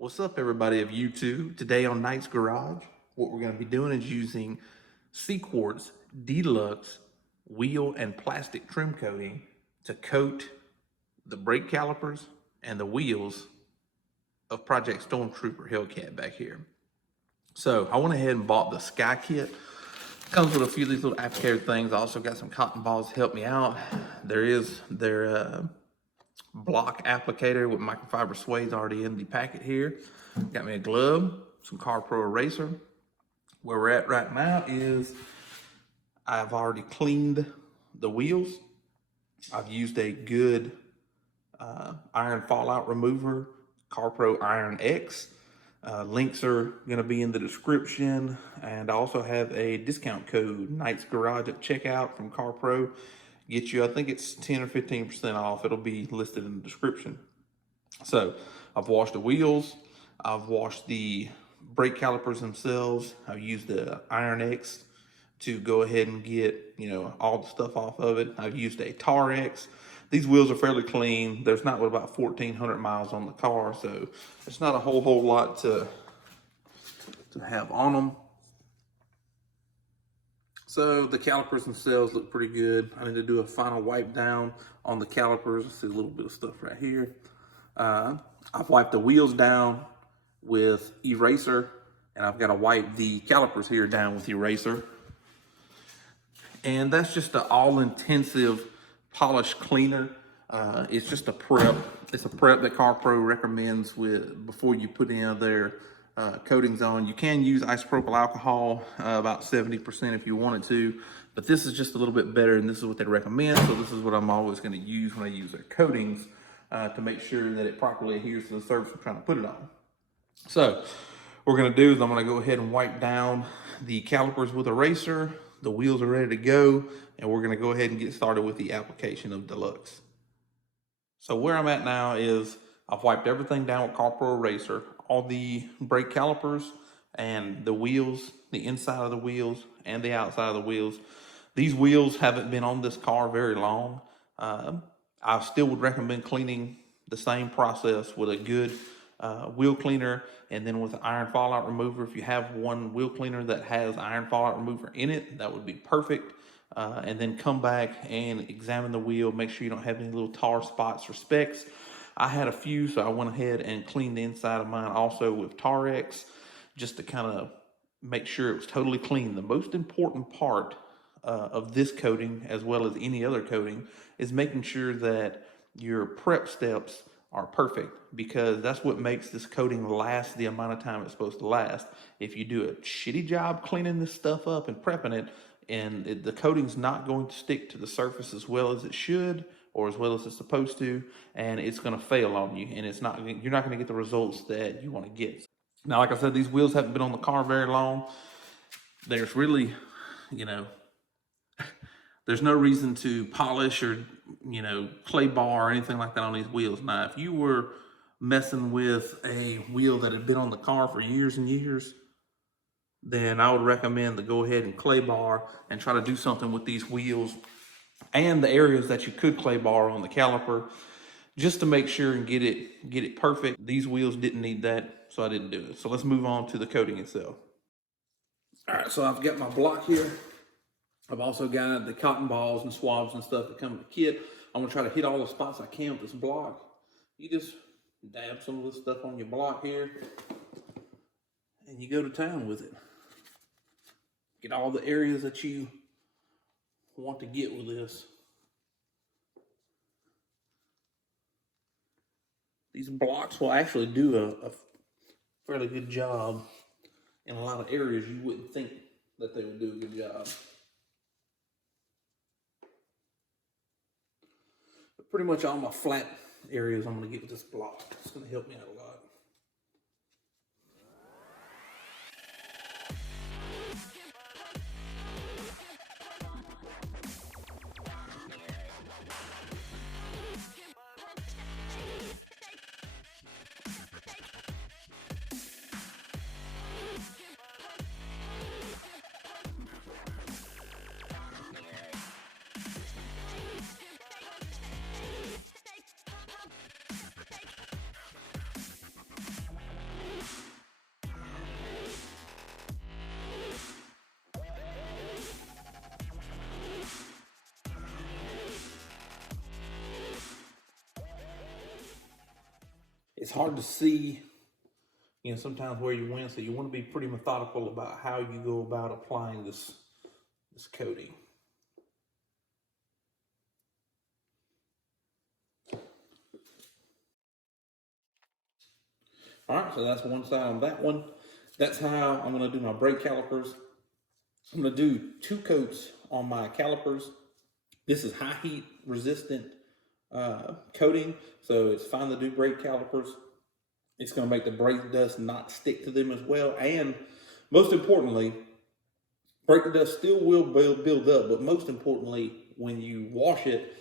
What's up, everybody of YouTube? Today on Knight's Garage, what we're going to be doing is using Sequart's Dlux wheel and plastic trim coating to coat the brake calipers and the wheels of Project Stormtrooper Hellcat back here. So I went ahead and bought the Sky Kit. Comes with a few of these little applicator things. I also got some cotton balls to help me out. There is their block applicator with microfiber suede already in the packet here. Got me a glove, some CarPro eraser. Where we're at right now is I've already cleaned the wheels. I've used a good iron fallout remover, CarPro Iron X. Links are going to be in the description, and I also have a discount code, Knight's Garage at checkout from CarPro. Get you, I think it's 10 or 15% off. It'll be listed in the description. So I've washed the wheels, I've washed the brake calipers themselves. I've used the Iron X to go ahead and get, all the stuff off of it. I've used a Tar X. These wheels are fairly clean. There's not about 1,400 miles on the car, so it's not a whole lot to have on them. So the calipers themselves look pretty good. I need to do a final wipe down on the calipers. I see a little bit of stuff right here. I've wiped the wheels down with eraser, and I've got to wipe the calipers here down with eraser. And that's just an all-intensive polish cleaner. It's just a prep. It's a prep that CarPro recommends before you put in their coatings on. You can use isopropyl alcohol, about 70% if you wanted to, but this is just a little bit better, and this is what they recommend. So this is what I'm always going to use when I use their coatings to make sure that it properly adheres to the surface I'm trying to put it on. So what we're going to do is I'm going to go ahead and wipe down the calipers with eraser. The wheels are ready to go, and we're going to go ahead and get started with the application of Dlux. So where I'm at now is I've wiped everything down with CarPro eraser, all the brake calipers and the wheels, the inside of the wheels and the outside of the wheels. These wheels haven't been on this car very long. I still would recommend cleaning the same process with a good wheel cleaner, and then with iron fallout remover. If you have one wheel cleaner that has iron fallout remover in it, that would be perfect. And then come back and examine the wheel, make sure you don't have any little tar spots or specks. I had a few, so I went ahead and cleaned the inside of mine also with Tar X, just to kind of make sure it was totally clean. The most important part of this coating, as well as any other coating, is making sure that your prep steps are perfect, because that's what makes this coating last the amount of time it's supposed to last. If you do a shitty job cleaning this stuff up and prepping it, and the coating's not going to stick to the surface as well as it should, or as well as it's supposed to, and it's going to fail on you, and you're not going to get the results that you want to get. Now, like I said, these wheels haven't been on the car very long. There's really, there's no reason to polish or, clay bar or anything like that on these wheels. Now, if you were messing with a wheel that had been on the car for years and years, then I would recommend to go ahead and clay bar and try to do something with these wheels and the areas that you could clay bar on the caliper, just to make sure and get it perfect. These wheels didn't need that, so I didn't do it. So let's move on to the coating itself. All right, so I've got my block here. I've also got the cotton balls and swabs and stuff that come in the kit. I'm gonna try to hit all the spots I can with this block. You just dab some of this stuff on your block here, and you go to town with it. Get all the areas that you want to get with this. These blocks will actually do a fairly good job in a lot of areas you wouldn't think that they would do a good job. But pretty much all my flat areas I'm going to get with this block. It's going to help me out a lot. it's hard to see, you know, sometimes where you went, so you want to be pretty methodical about how you go about applying this coating. All right, so that's one side on that one. That's how I'm going to do my brake calipers. I'm going to do 2 coats on my calipers. This is high heat resistant coating, so it's fine to do brake calipers. It's going to make the brake dust not stick to them as well, and most importantly, brake dust still will build up, but most importantly, when you wash it,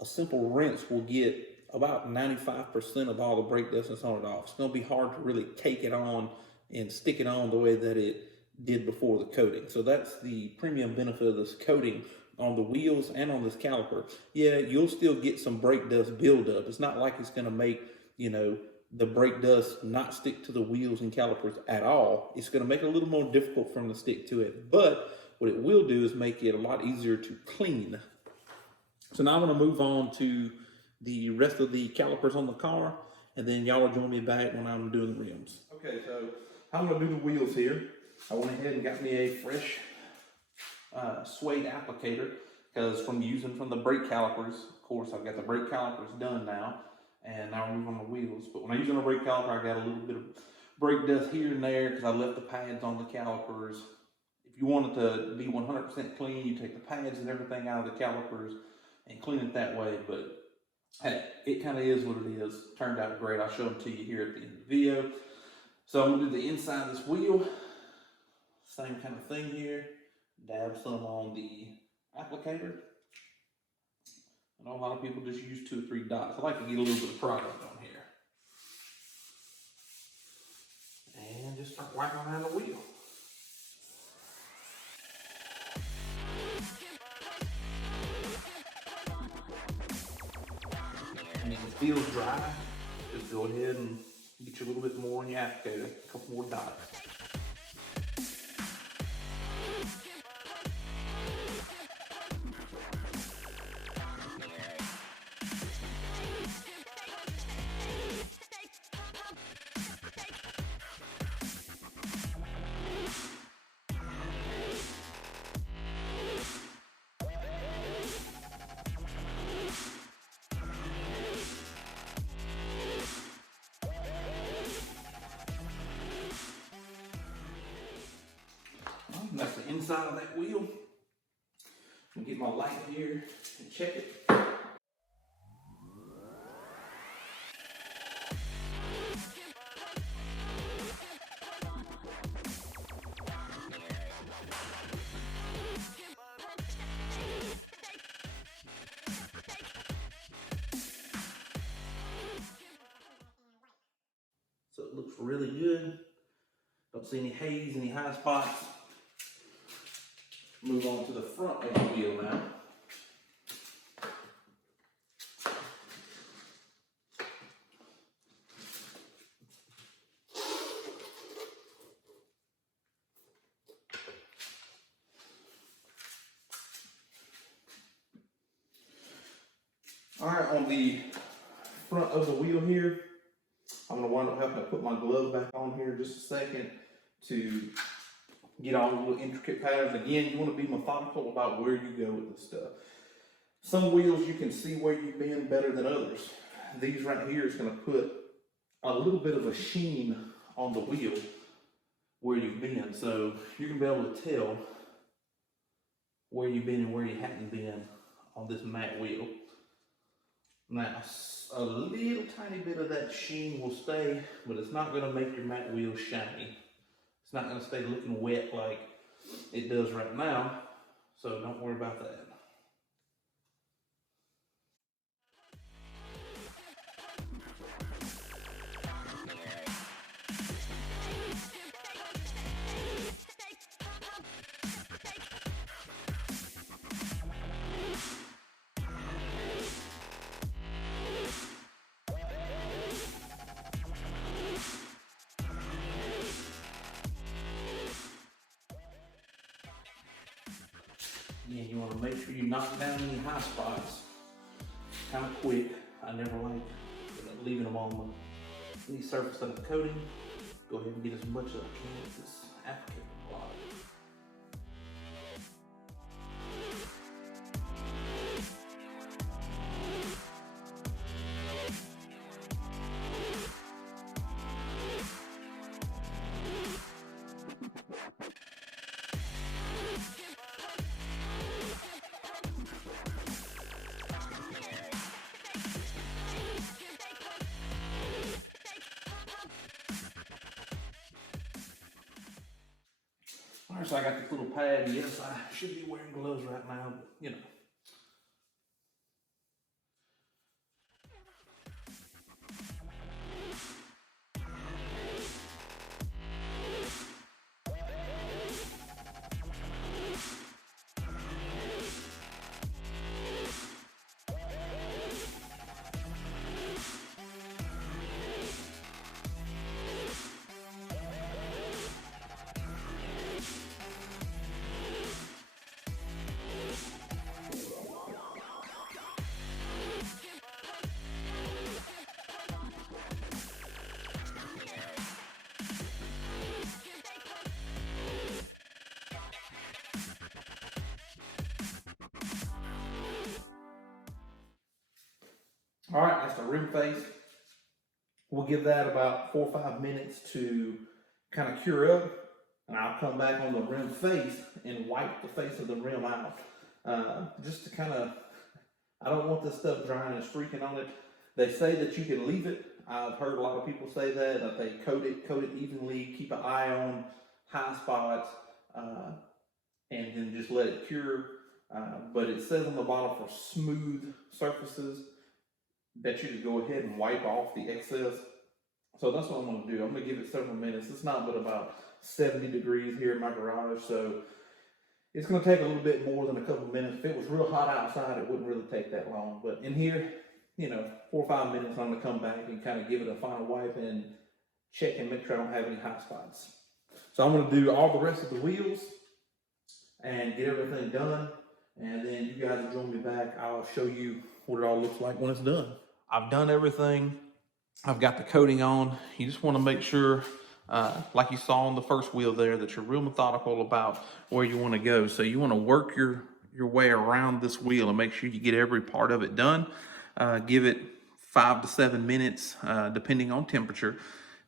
a simple rinse will get about 95% of all the brake dust that's on it off. It's going to be hard to really take it on and stick it on the way that it did before the coating. So that's the premium benefit of this coating on the wheels and on this caliper. Yeah, you'll still get some brake dust buildup. It's not like it's going to make, you know, the brake dust not stick to the wheels and calipers at all. It's going to make it a little more difficult for them to stick to it. But what it will do is make it a lot easier to clean. So now I'm going to move on to the rest of the calipers on the car, and then y'all will join me back when I'm doing the rims. Okay, so I'm going to do the wheels here. I went ahead and got me a fresh suede applicator, because from using from the brake calipers, of course, I've got the brake calipers done now, and now I'm moving on the wheels. But when I'm using a brake caliper, I got a little bit of brake dust here and there because I left the pads on the calipers. If you want it to be 100% clean, you take the pads and everything out of the calipers and clean it that way. But hey, it kind of is what it is. Turned out great. I'll show them to you here at the end of the video. So I'm going to do the inside of this wheel. Same kind of thing here. Dab some on the applicator. I know a lot of people just use 2 or 3 dots. I like to get a little bit of product on here. And just start whacking around the wheel. And if it feels dry, just go ahead and get you a little bit more in your applicator, a couple more dots. And that's the inside of that wheel. I'm gonna get my light here and check it. So it looks really good. Don't see any haze, any high spots. Move on to the front of the wheel now. All right, on the front of the wheel here, I'm gonna wind up having to put my glove back on here in just a second to get all the little intricate patterns. Again, you want to be methodical about where you go with this stuff. Some wheels you can see where you've been better than others. These right here is going to put a little bit of a sheen on the wheel where you've been, so you're going to be able to tell where you've been and where you haven't been on this matte wheel. Now, a little tiny bit of that sheen will stay, but it's not going to make your matte wheel shiny. It's not going to stay looking wet like it does right now, so don't worry about that. Yeah, you want to make sure you knock down any high spots kind of quick. I never like leaving them on any surface of the coating, go ahead and get as much as I can with this applicator block. All right, so I got this little pad. Yes, I should be wearing gloves right now, but you know. All right, that's the rim face. We'll give that about 4 or 5 minutes to kind of cure up, and I'll come back on the rim face and wipe the face of the rim out. Just to kind of, I don't want this stuff drying and streaking on it. They say that you can leave it. I've heard a lot of people say that they coat it evenly, keep an eye on high spots, and then just let it cure. But it says on the bottle for smooth surfaces that you just go ahead and wipe off the excess. So that's what I'm gonna do. I'm gonna give it several minutes. It's not but about 70 degrees here in my garage, so it's gonna take a little bit more than a couple minutes. If it was real hot outside, it wouldn't really take that long. But in here, you know, 4 or 5 minutes, I'm gonna come back and kind of give it a final wipe and check and make sure I don't have any hot spots. So I'm gonna do all the rest of the wheels and get everything done. And then you guys will join me back. I'll show you what it all looks like when it's done. I've done everything. I've got the coating on. You just want to make sure, like you saw on the first wheel there, that you're real methodical about where you want to go. So you want to work your way around this wheel and make sure you get every part of it done. Give it 5 to 7 minutes, depending on temperature,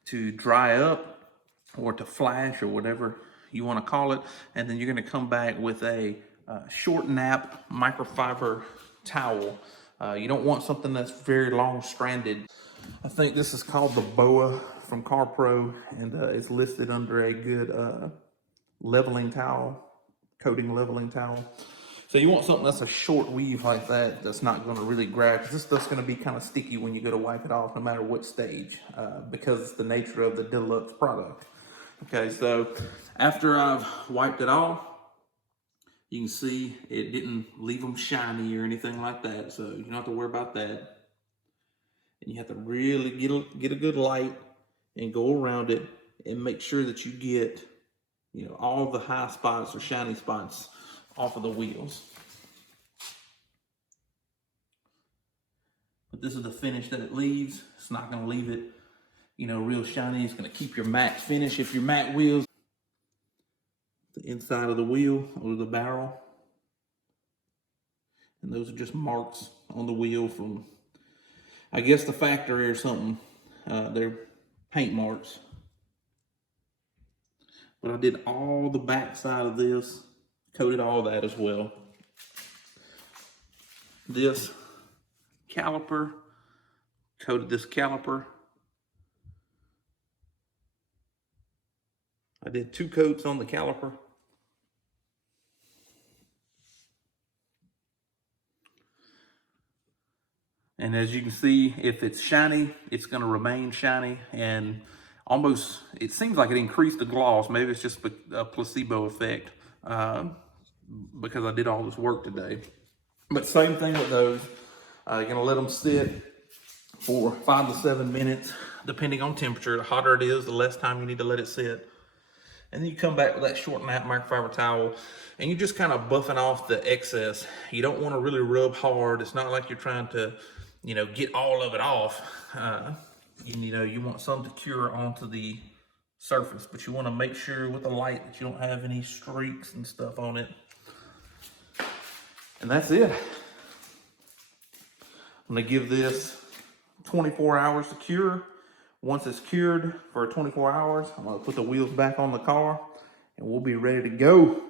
to dry up or to flash or whatever you want to call it. And then you're going to come back with a short nap microfiber towel. You don't want something that's very long stranded. I think this is called the BOA from CarPro, and it's listed under a good leveling towel, coating leveling towel. So you want something that's a short weave like that, that's not going to really grab, because this stuff's going to be kind of sticky when you go to wipe it off, no matter what stage, because it's the nature of the Dlux product. Okay, so after I've wiped it off, you can see it didn't leave them shiny or anything like that, so you don't have to worry about that. And you have to really get a good light and go around it and make sure that you get, you know, all the high spots or shiny spots off of the wheels. But this is the finish that it leaves. It's not going to leave it, you know, real shiny. It's going to keep your matte finish. If your matte wheels, the inside of the wheel or the barrel, and those are just marks on the wheel from, I guess, the factory or something. They're paint marks. But I did all the back side of this, coated all that as well. This caliper, coated this caliper. I did 2 coats on the caliper. And as you can see, if it's shiny, it's going to remain shiny, and almost, it seems like it increased the gloss. Maybe it's just a placebo effect because I did all this work today. But same thing with those. You're going to let them sit for 5 to 7 minutes, depending on temperature. The hotter it is, the less time you need to let it sit. And then you come back with that short nap microfiber towel, and you're just kind of buffing off the excess. You don't want to really rub hard. It's not like you're trying to, you know, get all of it off. And you know, you want some to cure onto the surface, but you want to make sure with the light that you don't have any streaks and stuff on it. And that's it. I'm gonna give this 24 hours to cure. Once it's cured for 24 hours, I'm gonna put the wheels back on the car and we'll be ready to go.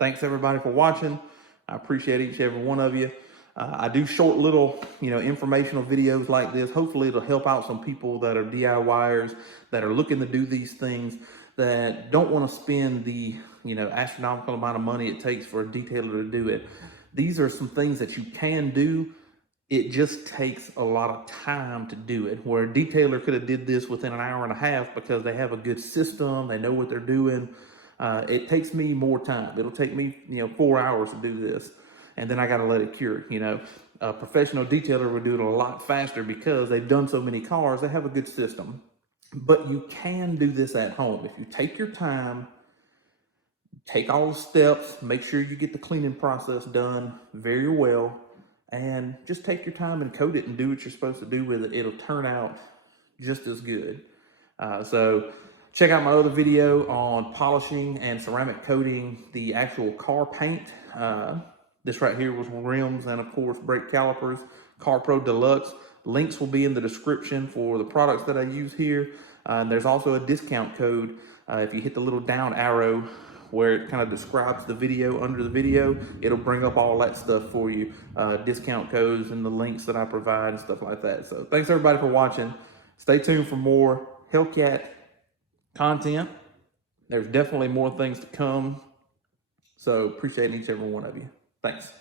Thanks everybody for watching. I appreciate each and every one of you. I do short little, informational videos like this. Hopefully it'll help out some people that are DIYers, that are looking to do these things, that don't want to spend the, astronomical amount of money it takes for a detailer to do it. These are some things that you can do. It just takes a lot of time to do it, where a detailer could have did this within an hour and a half because they have a good system, they know what they're doing. It takes me more time. It'll take me, 4 hours to do this, and then I got to let it cure. A professional detailer would do it a lot faster because they've done so many cars. They have a good system. But you can do this at home if you take your time, take all the steps, make sure you get the cleaning process done very well, and just take your time and coat it and do what you're supposed to do with it. It'll turn out just as good. So check out my other video on polishing and ceramic coating the actual car paint. This right here was rims and of course brake calipers, CarPro Dlux. Links will be in the description for the products that I use here. And there's also a discount code. If you hit the little down arrow where it kind of describes the video under the video, it'll bring up all that stuff for you, discount codes and the links that I provide and stuff like that. So thanks everybody for watching. Stay tuned for more Hellcat content. There's definitely more things to come. So appreciate each and every one of you. Thanks.